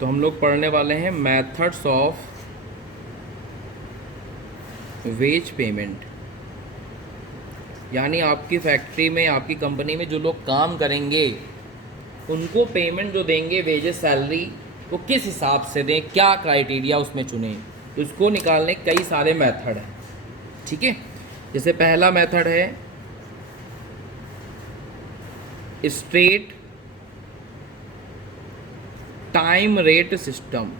तो हम लोग पढ़ने वाले हैं मेथड्स ऑफ वेज पेमेंट। यानी आपकी फैक्ट्री में, आपकी कंपनी में जो लोग काम करेंगे उनको पेमेंट जो देंगे, वेजेस, सैलरी, वो किस हिसाब से दें, क्या क्राइटेरिया उसमें चुने, तो उसको निकालने कई सारे मेथड हैं। ठीक है, जैसे पहला मेथड है straight time rate system.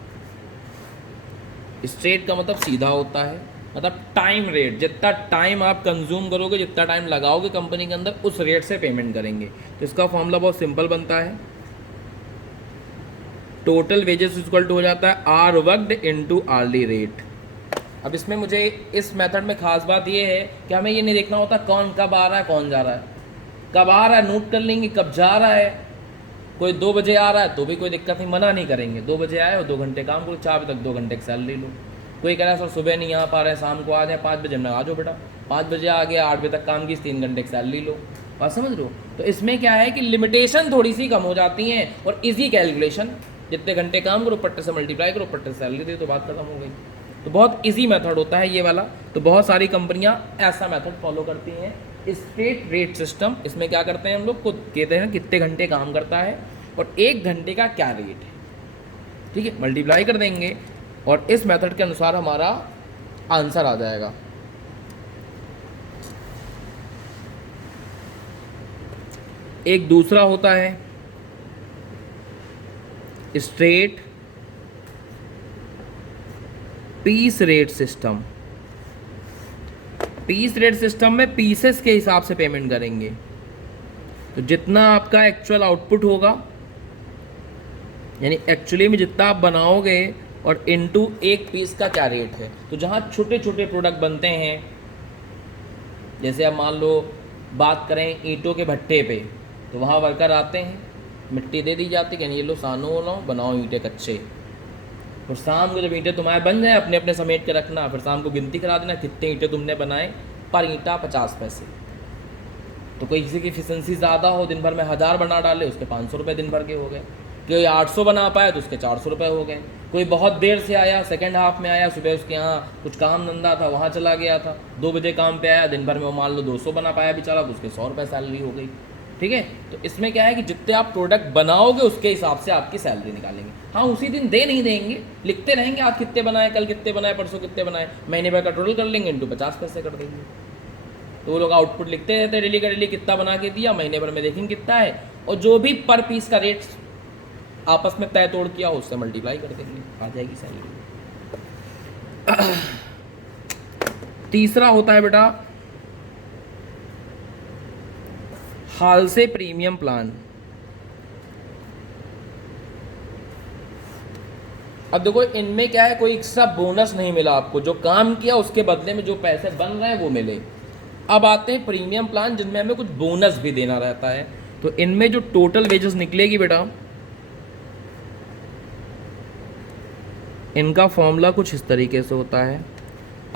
Straight का मतलब सीधा होता है, मतलब टाइम रेट, जितना टाइम आप कंज्यूम करोगे, जितना टाइम लगाओगे कंपनी के अंदर, उस रेट से पेमेंट करेंगे। तो इसका फॉर्मूला बहुत सिंपल बनता है, टोटल वेजेस इक्वल टू हो जाता है hour worked into hourly rate. अब इसमें मुझे इस मेथड में खास बात ये है कि हमें ये नहीं देखना होता कौन कब आ रहा है, कौन जा रहा है। कब आ रहा है नोट कर लेंगे, कब जा रहा है, कोई 2 बजे आ रहा है तो भी कोई दिक्कत नहीं, मना नहीं करेंगे। 2 बजे आए हो, 2 घंटे काम करो, 4 बजे तक 2 घंटे की सैलरी लो। कोई कह रहा है सर सुबह नहीं आ पा रहे हैं, शाम को आ जाए, 5 बजे में आ जाओ बेटा, 5 बजे आ गया, 8 बजे तक काम की, 3 घंटे की सैलरी लो। बात समझ लो। तो इसमें क्या है कि लिमिटेशन थोड़ी सी कम हो जाती हैं और इजी कैलकुलेशन, जितने घंटे काम करो पट्टे से मल्टीप्लाई करो, पट्टे से सैलरी दे, तो बात खत्म हो गई। तो बहुत इजी मेथड होता है ये वाला। तो बहुत सारी कंपनियां ऐसा मेथड फॉलो करती हैं, स्ट्रेट रेट सिस्टम। इसमें क्या करते हैं हम लोग को कहते हैं कितने घंटे काम करता है और 1 घंटे का क्या रेट है, ठीक है, मल्टीप्लाई कर देंगे और इस मेथड के अनुसार हमारा आंसर आ जाएगा। एक दूसरा होता है straight piece rate system. Piece rate system में पीसेस के हिसाब से पेमेंट करेंगे। तो जितना आपका एक्चुअल आउटपुट होगा, यानी एक्चुअली में जितना आप बनाओगे और इनटू एक पीस का क्या रेट है। तो जहाँ छोटे छोटे प्रोडक्ट बनते हैं, जैसे अब मान लो बात करें ईंटों के भट्टे पे, तो वहाँ वर्कर आते हैं, मिट्टी दे दी जाती है कि ये लो सानो लो बनाओ ईंटें कच्चे, और शाम को जब ईंटें तुम्हारे बन जाए अपने अपने समेट के रखना, फिर शाम को गिनती करा देना कितने ईंटें तुमने बनाए, पर ईंटा 50 पैसे। तो कोई किसी की एफिशिएंसी ज़्यादा हो, दिन भर में 1000 बना डाले, उसके 500 रुपये दिन भर के हो गए। कोई 800 बना पाया तो उसके 400 रुपये हो गए। कोई बहुत देर से आया, सेकंड हाफ में आया, सुबह उसके यहाँ कुछ काम धंधा था वहाँ चला गया था, 2 बजे काम पे आया, दिन भर में वो मान लो 200 बना पाया बेचारा, तो उसके 100 रुपये सैलरी हो गई। ठीक है, तो इसमें क्या है कि जितने आप प्रोडक्ट बनाओगे उसके हिसाब से आपकी सैलरी निकालेंगे। हाँ, उसी दिन दे नहीं देंगे, लिखते रहेंगे आज कितने बनाए, कल कितने बनाए, परसों कितने बनाए, महीने भर का टोटल कर लेंगे, इनटू 50 पैसे कर देंगे। तो वो लोग आउटपुट लिखते रहते हैं डेली का डेली, कितना बना के दिया, महीने भर में देखेंगे कितना है, और जो भी पर पीस का रेट आपस में तय तोड़ किया उससे मल्टीप्लाई कर देंगे, आ जाएगी सैलरी। तीसरा होता है बेटा हाल से प्रीमियम प्लान। अब देखो इनमें क्या है, कोई एक्स्ट्रा बोनस नहीं मिला आपको, जो काम किया उसके बदले में जो पैसे बन रहे हैं वो मिले। अब आते हैं प्रीमियम प्लान जिनमें हमें कुछ बोनस भी देना रहता है। तो इनमें जो टोटल वेजेस निकलेगी बेटा, इनका फॉर्मूला कुछ इस तरीके से होता है,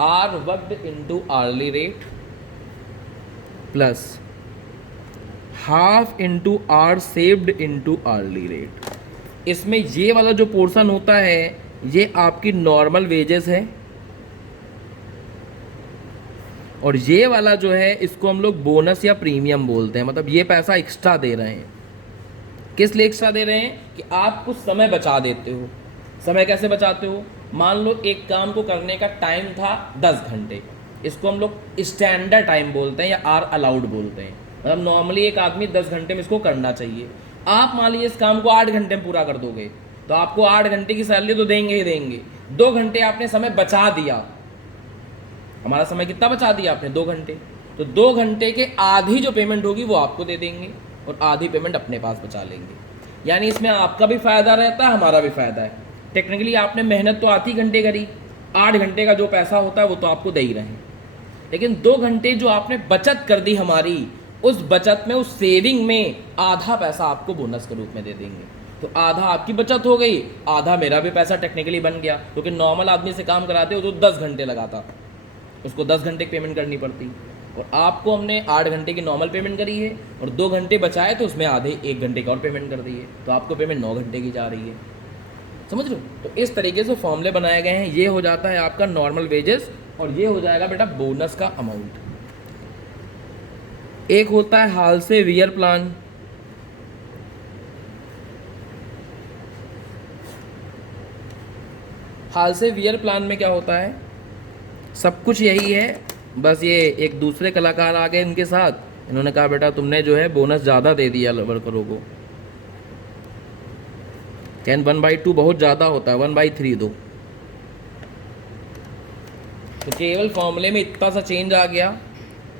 hour worked into hourly rate plus half into hour saved into hourly rate. इसमें ये वाला जो पोर्शन होता है ये आपकी नॉर्मल वेजेस है, और ये वाला जो है इसको हम लोग बोनस या प्रीमियम बोलते हैं। मतलब ये पैसा एक्स्ट्रा दे रहे हैं। किस लिए एक्स्ट्रा दे रहे हैं कि आप कुछ समय बचा देते हो। समय कैसे बचाते हो, मान लो एक काम को करने का टाइम था 10 घंटे, इसको हम लोग स्टैंडर्ड टाइम बोलते हैं या आर अलाउड बोलते हैं। मतलब नॉर्मली एक आदमी 10 घंटे में इसको करना चाहिए। आप मान लीजिए इस काम को 8 घंटे में पूरा कर दोगे तो आपको 8 घंटे की सैलरी तो देंगे ही देंगे। 2 घंटे आपने समय बचा दिया, हमारा समय कितना बचा दिया आपने, 2 घंटे, तो 2 घंटे के आधी जो पेमेंट होगी वो आपको दे देंगे और आधी पेमेंट अपने पास बचा लेंगे। यानी इसमें आपका भी फ़ायदा रहता है, हमारा भी फ़ायदा है। टेक्निकली आपने मेहनत तो आधी घंटे करी, 8 घंटे का जो पैसा होता है वो तो आपको दे ही रहे हैं, लेकिन 2 घंटे जो आपने बचत कर दी हमारी, उस बचत में, उस सेविंग में आधा पैसा आपको बोनस के रूप में दे देंगे। तो आधा आपकी बचत हो गई, आधा मेरा भी पैसा टेक्निकली बन गया, क्योंकि नॉर्मल आदमी से काम कराते हो तो 10 घंटे लगाता, उसको 10 घंटे की पेमेंट करनी पड़ती, और आपको हमने 8 घंटे की नॉर्मल पेमेंट करी है और 2 घंटे बचाए तो उसमें आधे 1 घंटे की और पेमेंट कर दी है, तो आपको पेमेंट 9 घंटे की जा रही है। समझ लो। तो इस तरीके से फॉर्मूले बनाए गए हैं। ये हो जाता है आपका नॉर्मल वेजेस और ये हो जाएगा बेटा बोनस का अमाउंट। एक होता है हाल से वियर प्लान। हाल से वियर प्लान में क्या होता है, सब कुछ यही है, बस ये एक दूसरे कलाकार आ गए इनके साथ, इन्होंने कहा बेटा तुमने जो है बोनस ज़्यादा दे दिया वर्करों को, कैन 1/2 बहुत ज़्यादा होता है, 1/3 दो। तो केवल फॉर्मूले में इतना सा चेंज आ गया।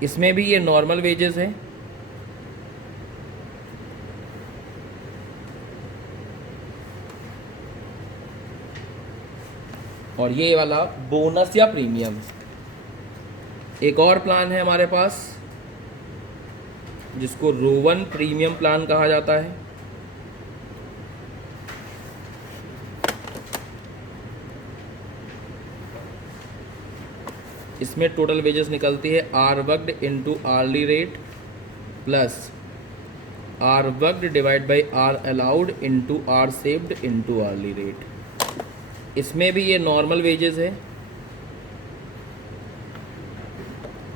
इसमें भी ये नॉर्मल वेजेस है, और ये वाला बोनस या प्रीमियम। एक और प्लान है हमारे पास जिसको रोवन प्रीमियम प्लान कहा जाता है। इसमें टोटल वेजेस निकलती है hour worked into hourly rate plus hour worked divide by hour allowed into are saved into hourly rate. इसमें भी ये नॉर्मल वेजेस है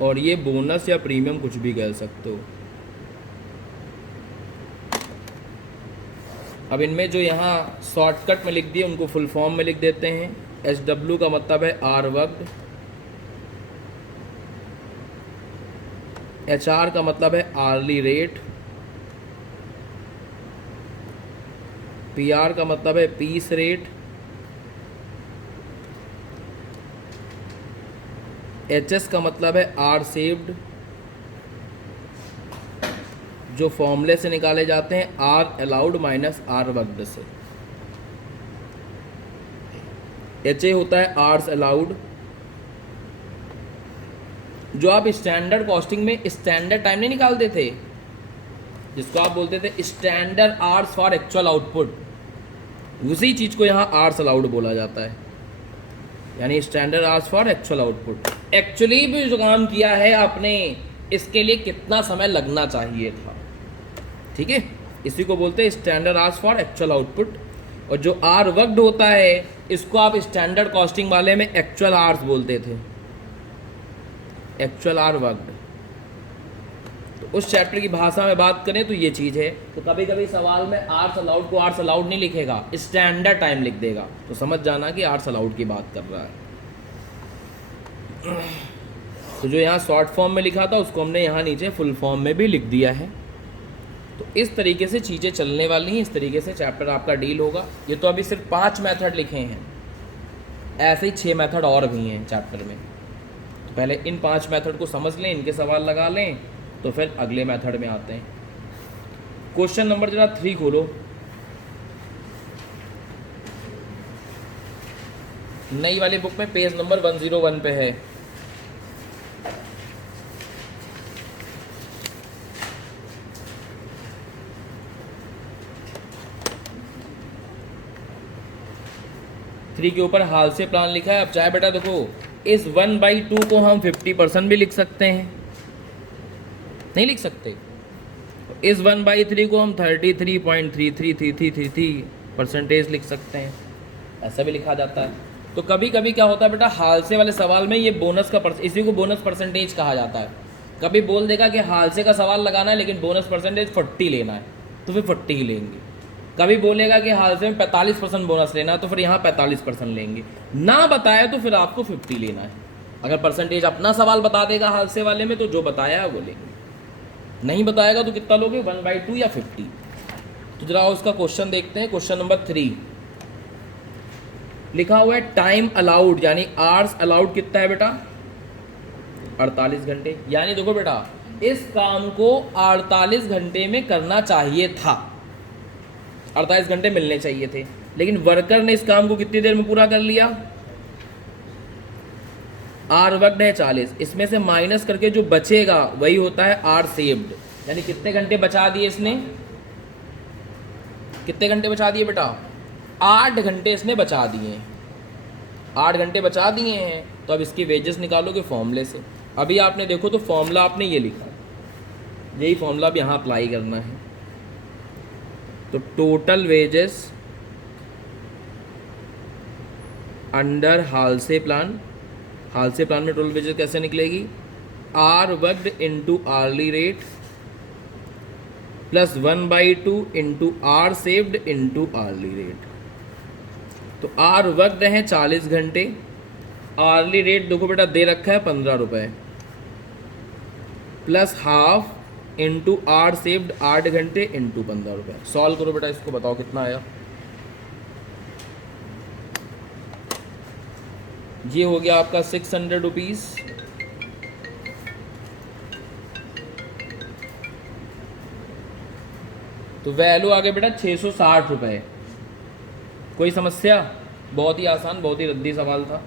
और ये बोनस या प्रीमियम कुछ भी कह सकते हो। अब इनमें जो यहाँ शॉर्टकट में लिख दिए उनको फुल फॉर्म में लिख देते हैं। SW का मतलब है आर वर्कड, HR का मतलब है आर्ली रेट, PR का मतलब है पीस रेट, HS का मतलब है आर सेव्ड, जो फॉर्मूले से निकाले जाते हैं hour allowed minus hour worked से। HA होता है आर्स अलाउड, जो आप स्टैंडर्ड कॉस्टिंग में स्टैंडर्ड टाइम नहीं निकालते थे, जिसको आप बोलते थे standard hours for actual output, उसी चीज़ को यहाँ आवर्स अलाउड बोला जाता है, यानी standard hours for actual output. Actually भी जो काम किया है आपने, इसके लिए कितना समय लगना चाहिए था, ठीक है, इसी को बोलते हैं standard hours for actual output. और जो आर वर्कड होता है इसको आप स्टैंडर्ड कॉस्टिंग वाले में एक्चुअल आवर्स बोलते थे, एक्चुअल आर वर्कड। तो उस चैप्टर की भाषा में बात करें तो ये चीज़ है। तो कभी कभी सवाल में आर्ट्स अलाउड को आर्ट्स अलाउड नहीं लिखेगा, स्टैंडर्ड टाइम लिख देगा, तो समझ जाना कि आर्ट्स अलाउड की बात कर रहा है। तो जो यहाँ शॉर्ट फॉर्म में लिखा था उसको हमने यहाँ नीचे फुल फॉर्म में भी लिख दिया है। तो इस तरीके से चीज़ें चलने वाली हैं, इस तरीके से चैप्टर आपका डील होगा। ये तो अभी सिर्फ 5 मेथड लिखे हैं, ऐसे ही 6 मेथड और भी हैं चैप्टर में। तो पहले इन 5 मेथड को समझ लें, इनके सवाल लगा लें, तो फिर अगले मेथड में आते हैं। क्वेश्चन नंबर जरा 3 खोलो, नई वाली बुक में पेज नंबर 101 पे है। थ्री के ऊपर हाल से प्लान लिखा है। अब चाहे बेटा देखो, इस 1/2 को हम 50% भी लिख सकते हैं, नहीं लिख सकते। इस 1/3 को हम 33.333333% लिख सकते हैं, ऐसा भी लिखा जाता है। तो कभी कभी क्या होता है बेटा, हाल से वाले सवाल में ये बोनस का इसी को बोनस परसेंटेज कहा जाता है। कभी बोल देगा कि हाल से का सवाल लगाना है लेकिन बोनस परसेंटेज 40 लेना है, तो फिर 40 ही लेंगे। कभी बोलेगा कि हाल से में 45% बोनस लेना है, तो फिर यहाँ 45% लेंगे। ना बताया तो फिर आपको 50 लेना है। अगर परसेंटेज अपना सवाल बता देगा हाल से वाले में, तो जो बताया है वो लेंगे, नहीं बताएगा तो कितना लोगे, 1/2 या 50। तो जरा उसका क्वेश्चन देखते हैं। क्वेश्चन नंबर 3 लिखा हुआ है टाइम अलाउड, यानी आवर्स अलाउड कितना है बेटा, 48 घंटे। यानी देखो बेटा, इस काम को 48 घंटे में करना चाहिए था, 48 घंटे मिलने चाहिए थे, लेकिन वर्कर ने इस काम को कितनी देर में पूरा कर लिया। आर वर्कड है 40, इसमें से माइनस करके जो बचेगा वही होता है आर सेव्ड। यानी कितने घंटे बचा दिए इसने, कितने घंटे बचा दिए बेटा, 8 घंटे इसने बचा दिए हैं, 8 घंटे बचा दिए हैं। तो अब इसकी वेजेस निकालोगे फॉर्मूले से। अभी आपने देखो तो फॉर्मूला आपने ये लिखा, यही फॉर्मूला अब यहाँ अप्लाई करना है। तो total wages under Halsey plan, Halsey plan में टोटल वेजेस कैसे निकलेगी, are worked into hourly rate plus 1/2 into are saved into hourly rate. तो आर वर्कड है 40 घंटे, आर्ली रेट देखो बेटा दे रखा है 15 रुपये, plus half into are saved 8 घंटे इंटू 15 रुपये। सॉल्व करो बेटा इसको, बताओ कितना आया। ये हो गया आपका 600 रुपीज़। तो वैल्यू आ गया बेटा 660 रुपये। कोई समस्या? बहुत ही आसान, बहुत ही रद्दी सवाल था।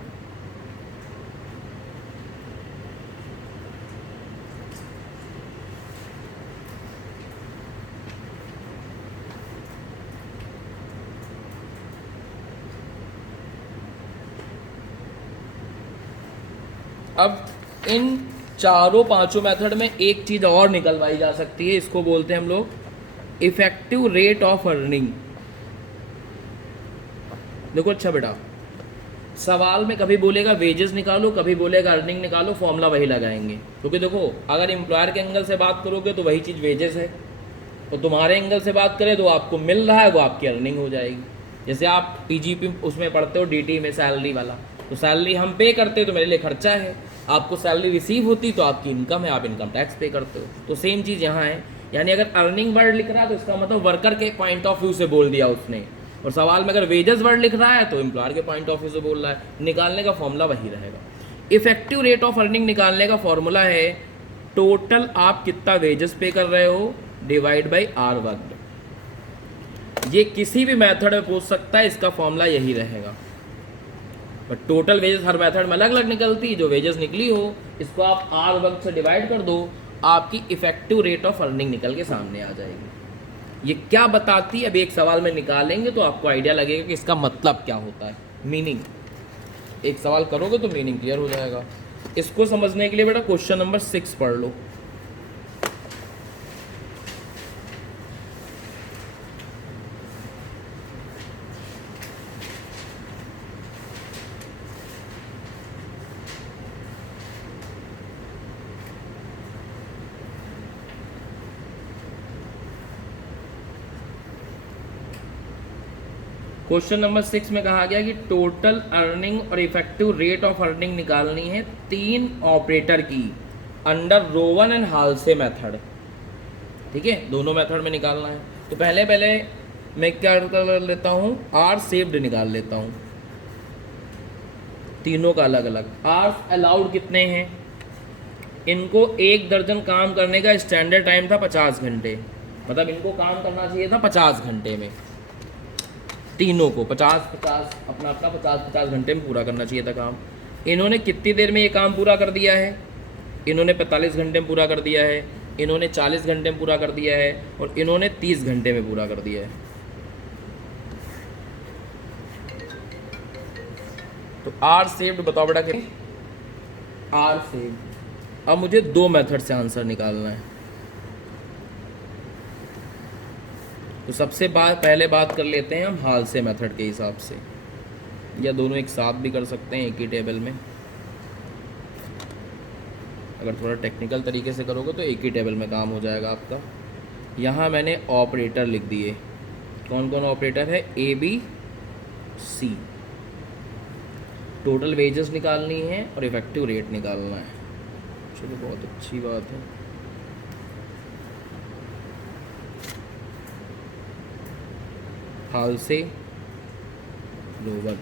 अब इन चारों पांचों मेथड में एक चीज़ और निकलवाई जा सकती है, इसको बोलते हैं हम लोग इफेक्टिव रेट ऑफ अर्निंग। देखो अच्छा बेटा, सवाल में कभी बोलेगा वेजेस निकालो, कभी बोलेगा अर्निंग निकालो, फॉर्मूला वही लगाएंगे। क्योंकि देखो अगर एम्प्लॉयर के एंगल से बात करोगे तो वही चीज़ वेजेस है, तो तुम्हारे एंगल से बात करें तो आपको मिल रहा है वो आपकी अर्निंग हो जाएगी। जैसे आप पीजीपी उसमें पढ़ते हो, डीटी में सैलरी वाला, तो सैलरी हम पे करते हो तो मेरे लिए खर्चा है, आपको सैलरी रिसीव होती तो आपकी इनकम है, आप इनकम टैक्स पे करते हो। तो सेम चीज़ यहाँ है, यानी अगर अर्निंग वर्ड लिख रहा है तो इसका मतलब वर्कर के पॉइंट ऑफ व्यू से बोल दिया उसने, और सवाल में अगर वेजेस वर्ड लिख रहा है तो एम्प्लॉयर के पॉइंट ऑफ व्यू से बोल रहा है। निकालने का फॉर्मूला वही रहेगा। इफेक्टिव रेट ऑफ अर्निंग निकालने का फॉर्मूला है टोटल आप कितना वेजेस पे कर रहे हो डिवाइड बाई आर वर्कड। ये किसी भी मेथड में पूछ सकता है, इसका फॉर्मूला यही रहेगा। But total wages her method में अलग अलग निकलती है, जो वेजेस निकली हो इसको आप आर वर्क से डिवाइड कर दो, आपकी इफेक्टिव रेट ऑफ अर्निंग निकल के सामने आ जाएगी। ये क्या बताती है अभी एक सवाल में निकालेंगे तो आपको आइडिया लगेगा कि इसका मतलब क्या होता है, मीनिंग। एक सवाल करोगे तो मीनिंग क्लियर हो जाएगा। इसको समझने के लिए बेटा क्वेश्चन नंबर 6 पढ़ लो। क्वेश्चन नंबर 6 में कहा गया कि टोटल अर्निंग और इफेक्टिव रेट ऑफ अर्निंग निकालनी है 3 ऑपरेटर की अंडर रोवन एंड हालसे मेथड। ठीक है, दोनों मेथड में निकालना है। तो पहले मैं क्या कर लेता हूँ, आर सेव्ड निकाल लेता हूँ, तीनों का अलग अलग। आर अलाउड कितने हैं, इनको 1 दर्जन काम करने का स्टैंडर्ड टाइम था 50 घंटे, मतलब इनको काम करना चाहिए था 50 घंटे में, तीनों को 50-50 अपना 50-50 घंटे में पूरा करना चाहिए था काम। इन्होंने कितनी देर में ये काम पूरा कर दिया है, इन्होंने 45 घंटे में पूरा कर दिया है, इन्होंने 40 घंटे में पूरा कर दिया है, और इन्होंने 30 घंटे में पूरा कर दिया है। तो आर सेव्ड बताओ बेटा कि आर सेव्ड। अब मुझे 2 मेथड से आंसर निकालना है। तो सबसे पहले बात कर लेते हैं हम हालसे मेथड के हिसाब से, या दोनों एक साथ भी कर सकते हैं एक ही टेबल में। अगर थोड़ा टेक्निकल तरीके से करोगे तो एक ही टेबल में काम हो जाएगा आपका। यहाँ मैंने ऑपरेटर लिख दिए, कौन कौन ऑपरेटर है, A B C. Total wages निकालनी है और इफेक्टिव रेट निकालना है। चलो बहुत अच्छी बात है। हालसे रोवन,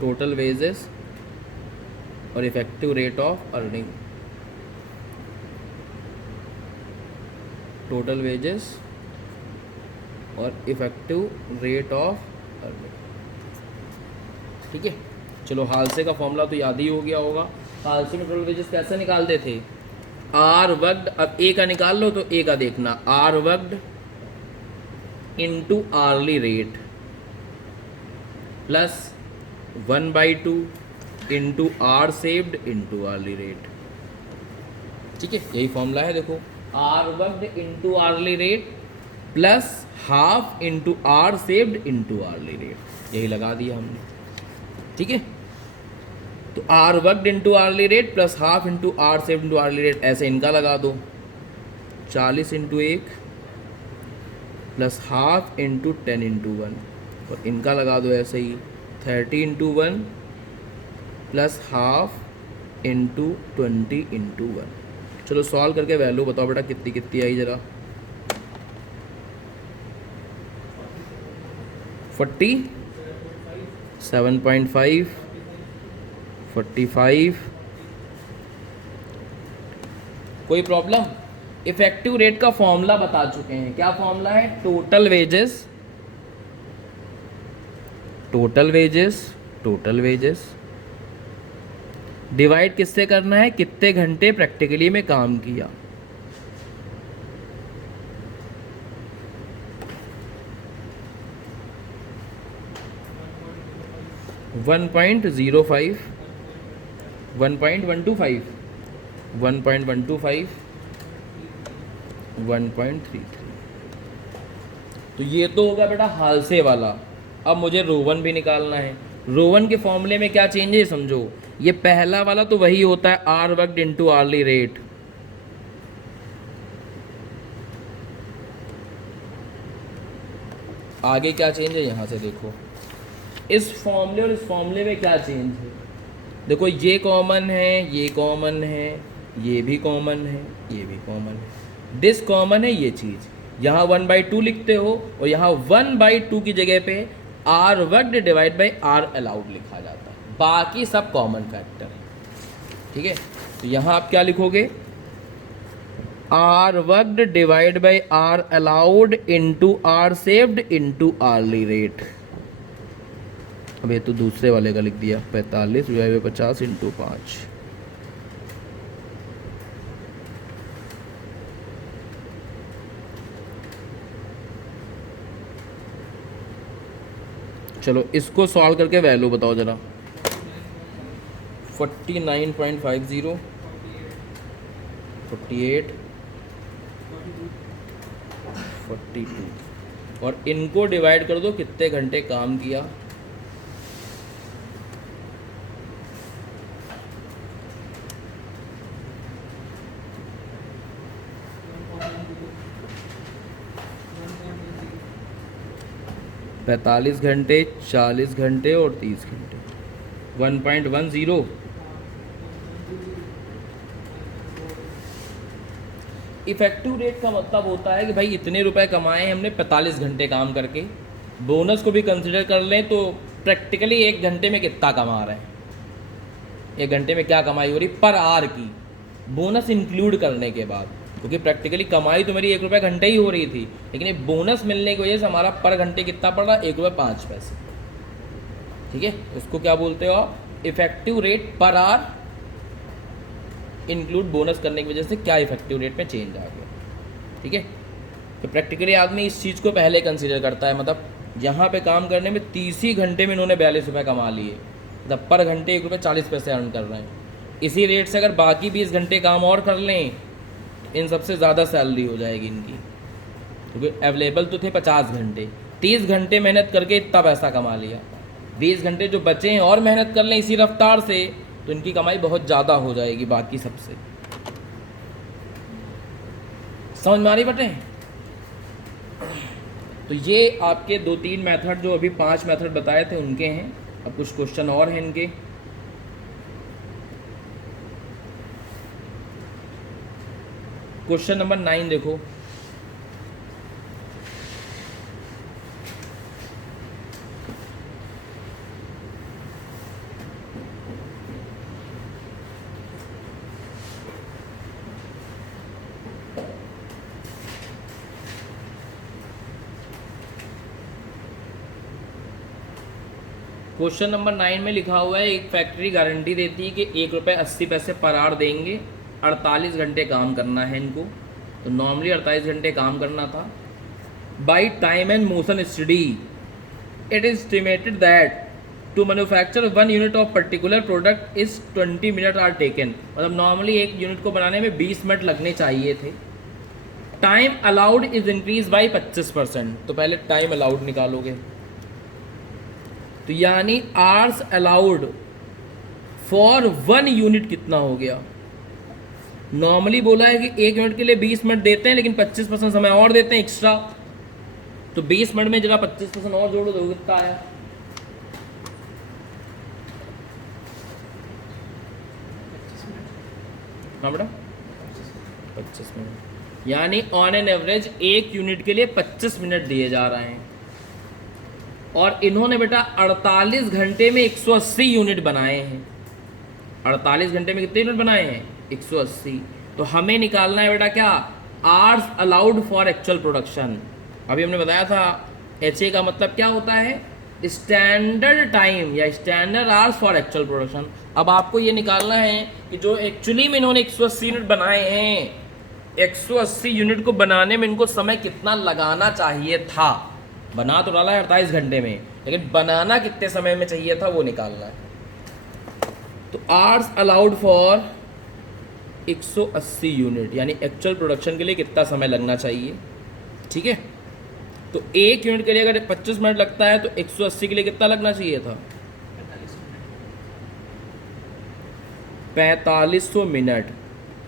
टोटल वेजेस और effective rate of earning. Total wages और इफेक्टिव रेट ऑफ अर्निंग। ठीक है, चलो हालसे का फॉर्मूला तो याद ही हो गया होगा। हालसे में टोटल वेजेस कैसे निकालते थे, आर वर्कड। अब ए का निकाल लो तो ए का देखना, hour worked into hourly rate plus 1/2 into are saved into hourly rate. ठीक है, यही फॉर्मूला है। देखो hour worked into hourly rate plus half into are saved into hourly rate, यही लगा दिया हमने, ठीक है। तो are worked into hourly rate plus half into are saved into hourly rate, ऐसे इनका लगा दो, 40 into 1 plus half into 10 into 1, और इनका लगा दो ऐसे ही 30 into 1 plus half into 20 into 1। चलो सॉल्व करके वैल्यू बताओ बेटा कितनी कितनी आई जरा। 47.5, 45। कोई प्रॉब्लम? इफेक्टिव रेट का फॉर्मूला बता चुके हैं, क्या फॉर्मूला है? Total wages, total wages, total wages divide किससे करना है? कितने घंटे प्रैक्टिकली में काम किया। One point 1.25, 1.125, 1.33। तो ये तो होगा बेटा हाल से वाला। अब मुझे रोवन भी निकालना है। रोवन के फॉर्मूले में क्या चेंज है समझो, ये पहला वाला तो वही होता है hour worked into hourly rate, आगे क्या चेंज है यहां से देखो, इस फॉर्मूले और इस फॉर्मूले में क्या चेंज है। देखो ये कॉमन है, ये कॉमन है, ये भी कॉमन है, ये भी कॉमन है, दिस कॉमन है, ये चीज़ यहाँ 1/2 लिखते हो और यहाँ 1/2 की जगह पे hour worked divide by hour allowed लिखा जाता है, बाकी सब कॉमन फैक्टर है, ठीक है। तो यहाँ आप क्या लिखोगे? Hour worked divide by hour allowed into are saved into hourly rate. अब ये तो दूसरे वाले का लिख दिया, 45 डिवाइड बाई 50 इंटू 5। चलो इसको सॉल्व करके वैल्यू बताओ जरा। 49.50, 48, 42 और इनको डिवाइड कर दो कितने घंटे काम किया। पैंतालीस घंटे, 40 घंटे और 30 घंटे, 1.10। इफेक्टिव रेट का मतलब होता है कि भाई इतने रुपए कमाए हमने 45 घंटे काम करके, बोनस को भी कंसिडर कर लें तो प्रैक्टिकली 1 घंटे में कितना कमा रहे हैं, 1 घंटे में क्या कमाई हो रही पर आवर की, बोनस इंक्लूड करने के बाद, क्योंकि प्रैक्टिकली कमाई तो मेरी 1 रुपये घंटे ही हो रही थी, लेकिन ये बोनस मिलने की वजह से हमारा पर घंटे कितना पड़ रहा है? 1 रुपये 5 पैसे, ठीक है। उसको क्या बोलते हो आप? Effective rate per hour include bonus करने की वजह से क्या इफेक्टिव रेट में चेंज आ गया, ठीक है। तो प्रैक्टिकली आदमी इस चीज़ को पहले कंसिडर करता है, मतलब यहाँ पे काम करने में 30 ही घंटे में इन्होंने 42 रुपये कमा लिए, मतलब पर घंटे 1 रुपये 40 पैसे अर्न कर रहे हैं। इसी रेट से अगर बाकी 20 घंटे काम और कर लें, इन सबसे ज़्यादा सैलरी हो जाएगी इनकी, क्योंकि अवेलेबल तो थे 50 घंटे, 30 घंटे मेहनत करके इतना पैसा कमा लिया, 20 घंटे जो बचे हैं और मेहनत कर लें इसी रफ्तार से तो इनकी कमाई बहुत ज़्यादा हो जाएगी बाकी सबसे। समझ में आ रही बटे? तो ये आपके 2-3 मेथड, जो अभी 5 मेथड बताए थे उनके हैं। अब कुछ क्वेश्चन और हैं इनके। क्वेश्चन नंबर 9 देखो, क्वेश्चन नंबर 9 में लिखा हुआ है एक फैक्ट्री गारंटी देती है कि 1 रुपये 80 पैसे पर आवर देंगे, 48 घंटे काम करना है इनको, तो नॉर्मली 48 घंटे काम करना था। By time and motion study it is estimated that to manufacture 1 unit of particular product is 20 minute are taken, मतलब नॉर्मली एक यूनिट को बनाने में 20 मिनट लगने चाहिए थे। Time allowed is increase by 25%। तो पहले टाइम अलाउड निकालोगे, तो यानी आवर्स अलाउड फॉर 1 यूनिट कितना हो गया। नॉर्मली बोला है कि 1 यूनिट के लिए 20 मिनट देते हैं, लेकिन 25% समय और देते हैं एक्स्ट्रा। तो 20 मिनट में जरा 25% और जोड़ो तो कितना आया। हाँ बेटा 25 मिनट, यानी ऑन एन एवरेज 1 यूनिट के लिए 25 मिनट दिए जा रहे हैं। और इन्होंने बेटा 48 घंटे में 180 यूनिट बनाए हैं। 48 घंटे में कितने यूनिट बनाए हैं? 180। तो हमें निकालना है बेटा क्या, hours allowed for actual production. अभी हमने बताया था HA का मतलब क्या होता है, स्टैंडर्ड टाइम या standard hours for actual production. अब आपको ये निकालना है कि जो एक्चुअली में इन्होंने 180 यूनिट बनाए हैं, 180 यूनिट को बनाने में इनको समय कितना लगाना चाहिए था। बना तो डाला है 48 घंटे में, लेकिन बनाना कितने समय में चाहिए था वो निकालना है। तो आवर्स अलाउड फॉर 180 यूनिट, यानी एक्चुअल प्रोडक्शन के लिए कितना समय लगना चाहिए। ठीक है, तो 1 यूनिट के लिए अगर 25 मिनट लगता है तो 180 के लिए कितना लगना चाहिए था? 4500 मिनट,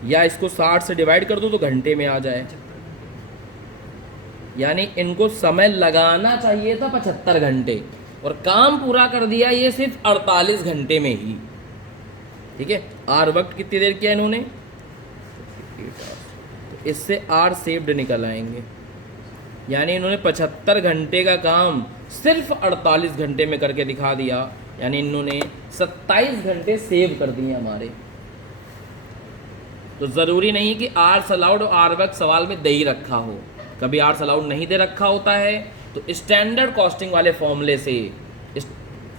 या इसको 60 से डिवाइड कर दो तो घंटे में आ जाए। यानी इनको समय लगाना चाहिए था 75 घंटे, और काम पूरा कर दिया ये सिर्फ 48 घंटे में ही। ठीक है, आर वक्त कितनी देर किया इन्होंने, तो इससे आर सेव्ड निकल आएंगे। यानी इन्होंने 75 घंटे का काम सिर्फ 48 घंटे में करके दिखा दिया, यानी इन्होंने 27 घंटे सेव कर दिए हमारे। तो ज़रूरी नहीं कि आर्स अलाउड और आर वक्त सवाल में दे ही रखा हो, कभी आर्स अलाउड नहीं दे रखा होता है तो स्टैंडर्ड कॉस्टिंग वाले फॉर्मूले से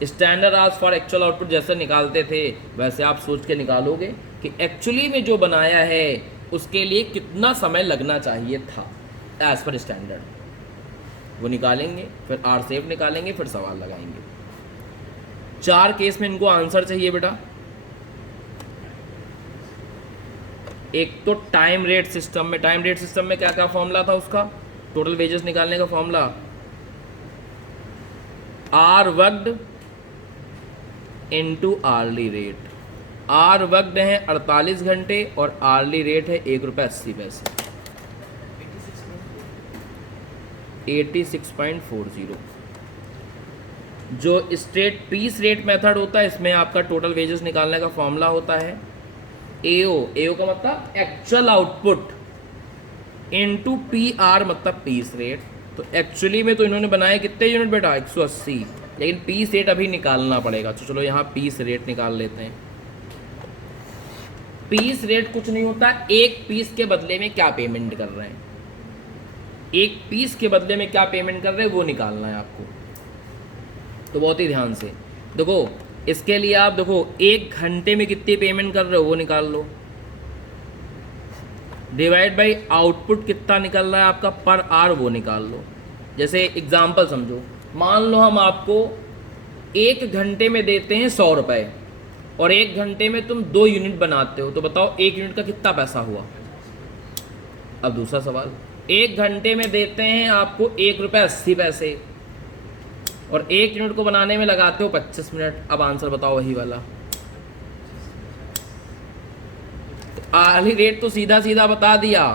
standard hours for actual output जैसे निकालते थे वैसे आप सोच के निकालोगे कि एक्चुअली में जो बनाया है उसके लिए कितना समय लगना चाहिए था एज पर स्टैंडर्ड, वो निकालेंगे, फिर आर सेव निकालेंगे, फिर सवाल लगाएंगे। 4 केस में इनको आंसर चाहिए बेटा। एक तो टाइम रेट सिस्टम में, टाइम रेट सिस्टम में क्या क्या फॉर्मूला था उसका, टोटल वेजेस निकालने का formula hour worked into hourly rate. Hour worked है 48 घंटे और आर्ली रेट है ₹1.80। 86.40। जो स्ट्रेट पीस रेट मेथड होता है इसमें आपका टोटल वेजेस निकालने का फॉर्मूला होता है एओ का मतलब एक्चुअल आउटपुट इनटू PR मतलब पीस रेट। तो एक्चुअली में तो इन्होंने बनाए कितने यूनिट बेटा 180, लेकिन पीस रेट अभी निकालना पड़ेगा। तो चलो यहाँ पीस रेट निकाल लेते हैं। पीस रेट कुछ नहीं होता, एक पीस के बदले में क्या पेमेंट कर रहे हैं, एक पीस के बदले में क्या पेमेंट कर रहे हैं वो निकालना है आपको। तो बहुत ही ध्यान से देखो, इसके लिए आप देखो 1 घंटे में कितनी पेमेंट कर रहे हो वो निकाल लो, डिवाइड बाई आउटपुट कितना निकल रहा है आपका पर आवर वो निकाल लो। जैसे एग्जांपल समझो, मान लो हम आपको 1 घंटे में देते हैं 100 रुपये और 1 घंटे में तुम 2 यूनिट बनाते हो, तो बताओ 1 यूनिट का कितना पैसा हुआ। अब दूसरा सवाल, 1 घंटे में देते हैं आपको ₹1.80 और 1 यूनिट को बनाने में लगाते हो 25 मिनट। अब आंसर बताओ वही वाला। आर्ली रेट तो सीधा सीधा बता दिया,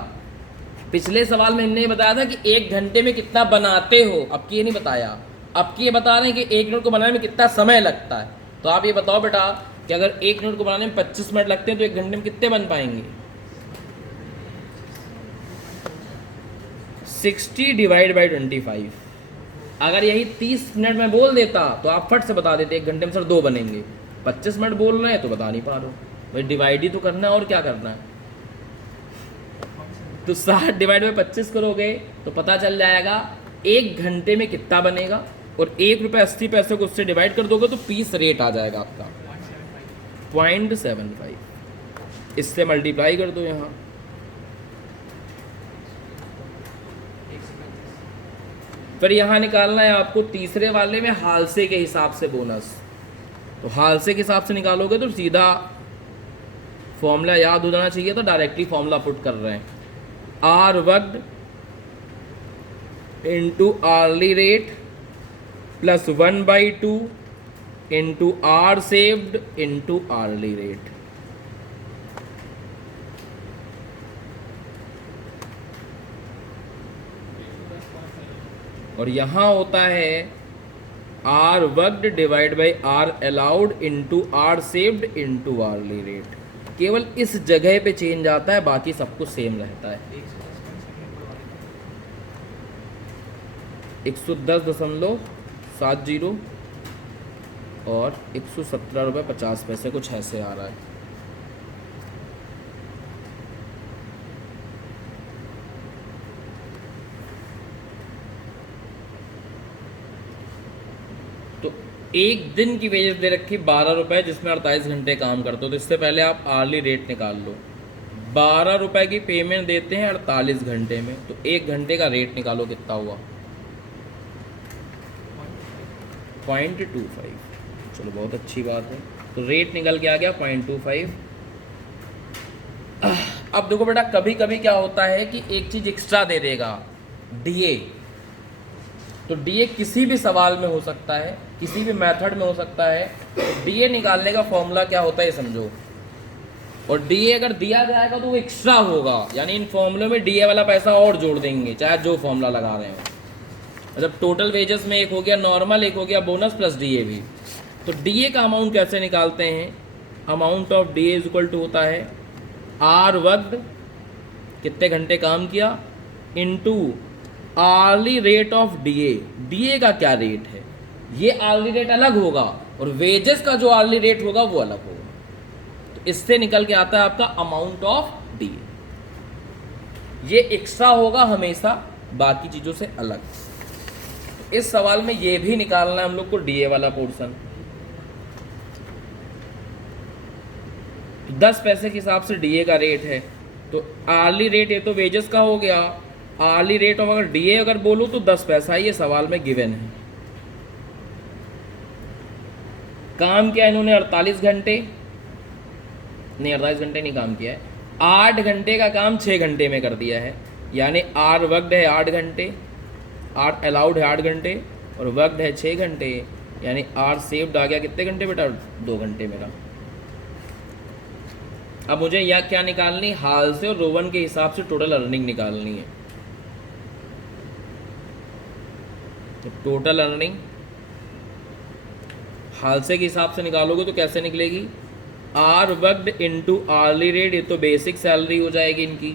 पिछले सवाल में हमने बताया था कि 1 घंटे में कितना बनाते हो, अब की ये नहीं बताया। अब की ये बता रहे हैं कि 1 यूनिट को बनाने में कितना समय लगता है। तो आप ये बताओ बेटा कि अगर 1 यूनिट को बनाने में 25 मिनट लगते हैं तो 1 घंटे में कितने बन पाएंगे। 60 डिवाइड बाई 25। अगर यही 30 मिनट में बोल देता तो आप फट से बता देते 1 घंटे में सर 2 बनेंगे। 25 मिनट बोल रहे हैं तो बता नहीं पा रहे हो भाई, डिवाइड ही तो करना है और क्या करना है। तो 60 डिवाइड बाई 25 करोगे तो पता चल जाएगा 1 घंटे में कितना बनेगा, और ₹1.80 को उससे डिवाइड कर दोगे तो पीस रेट आ जाएगा आपका 0.75। इससे मल्टीप्लाई कर दो यहाँ, फिर यहाँ निकालना है आपको तीसरे वाले में हालसे के हिसाब से बोनस। तो हालसे के हिसाब से निकालोगे तो सीधा फॉर्मूला याद हो जाना चाहिए, तो डायरेक्टली फॉर्मूला पुट कर रहे हैं। Hour worked into hourly rate plus 1/2 into are saved into hourly rate. और यहां होता है hour worked divide by hour allowed into are saved into hourly rate. केवल इस जगह पे चेंज आता है, बाकी सब कुछ सेम रहता है। 110.70 और 117 रुपये 50 पैसे कुछ ऐसे आ रहा है। तो एक दिन की वेजेस दे रखी 12 रुपये, जिसमें 48 घंटे काम करते हो। तो इससे पहले आप आर्ली रेट निकाल लो। 12 रुपये की पेमेंट देते हैं 48 घंटे में, तो 1 घंटे का रेट निकालो कितना हुआ। 0.25। चलो बहुत अच्छी बात है, तो रेट निकल के आ गया 0.25। अब देखो बेटा, कभी कभी क्या होता है कि एक चीज एक्स्ट्रा दे देगा, डीए। तो डीए किसी भी सवाल में हो सकता है, किसी भी मेथड में हो सकता है। तो डीए निकालने का फॉर्मूला क्या होता है समझो। और डीए अगर दिया जाएगा तो वो एक्स्ट्रा होगा, यानी इन फॉर्मूले में डीए वाला पैसा और जोड़ देंगे, चाहे जो फॉर्मूला लगा रहे हो। मतलब टोटल वेजेस में एक हो गया नॉर्मल, एक हो गया बोनस प्लस डीए भी। तो डीए का अमाउंट कैसे निकालते हैं। Amount of DA is equal to होता है आर वर्कड, कितने घंटे काम किया, into hourly rate of DA. DA का क्या रेट है, ये आर्ली रेट अलग होगा और वेजेस का जो आर्ली रेट होगा वो अलग होगा। तो इससे निकल के आता है आपका अमाउंट ऑफ डीए। ये एक्स्ट्रा होगा हमेशा, बाकी चीज़ों से अलग। तो इस सवाल में ये भी निकालना है हम लोग को, डीए वाला पोर्शन। 10 पैसे के हिसाब से डीए का रेट है, तो आर्ली रेट ये तो वेजेस का हो गया। आर्ली रेट ऑफ अगर डीए अगर बोलूं तो 10 पैसा ये सवाल में गिवन है। काम किया इन्होंने 48 घंटे, नहीं 48 घंटे नहीं काम किया है, 8 घंटे का काम 6 घंटे में कर दिया है। यानी आर वर्कड है 8 घंटे, आर अलाउड है 8 घंटे और वर्कड है 6 घंटे, यानी आर सेव्ड आ गया कितने घंटे बेटा, 2 घंटे मेरा। अब मुझे यह क्या निकालनी, हाल से और रोवन के हिसाब से टोटल अर्निंग निकालनी है। तो टोटल अर्निंग हाल से के हिसाब से निकालोगे तो कैसे निकलेगी, are worked into hourly rate, ये तो बेसिक सैलरी हो जाएगी इनकी,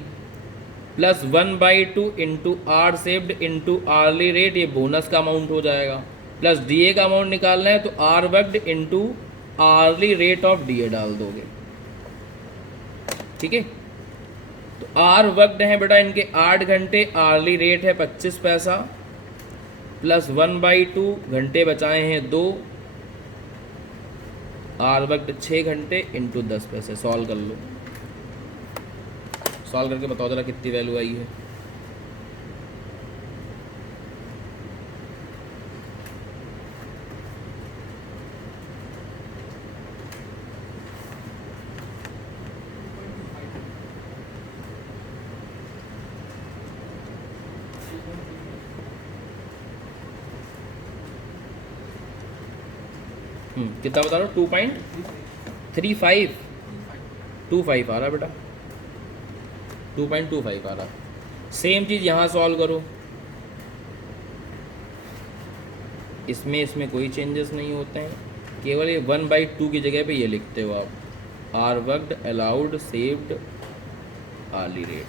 plus 1/2 into are saved into hourly rate, ये बोनस का अमाउंट हो जाएगा, प्लस डीए का अमाउंट निकालना है तो are worked into hourly rate of DA डाल दोगे। ठीक है, तो आर वर्कड है बेटा इनके 8 घंटे, आर्ली रेट है 25 पैसा, प्लस 1/2 घंटे बचाए हैं 2, आर वर्कड 6 घंटे इंटू 10 पैसे। सॉल्व कर लो, सॉल्व करके बताओ जरा कितनी वैल्यू आई है। कितना बता रहा हो, 2.35 25 आ रहा बेटा, 2.25 आ रहा। सेम चीज़ यहाँ सॉल्व करो, इसमें कोई चेंजेस नहीं होते हैं, केवल ये 1/2 की जगह पे ये लिखते हो आप, hour worked allowed saved hourly rate.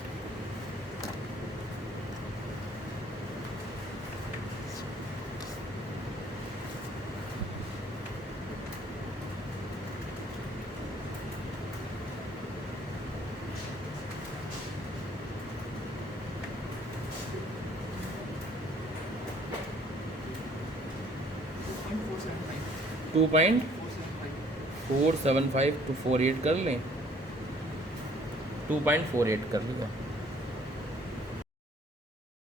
Two 2.475 to 48 कर लें, 2.48 कर लिया।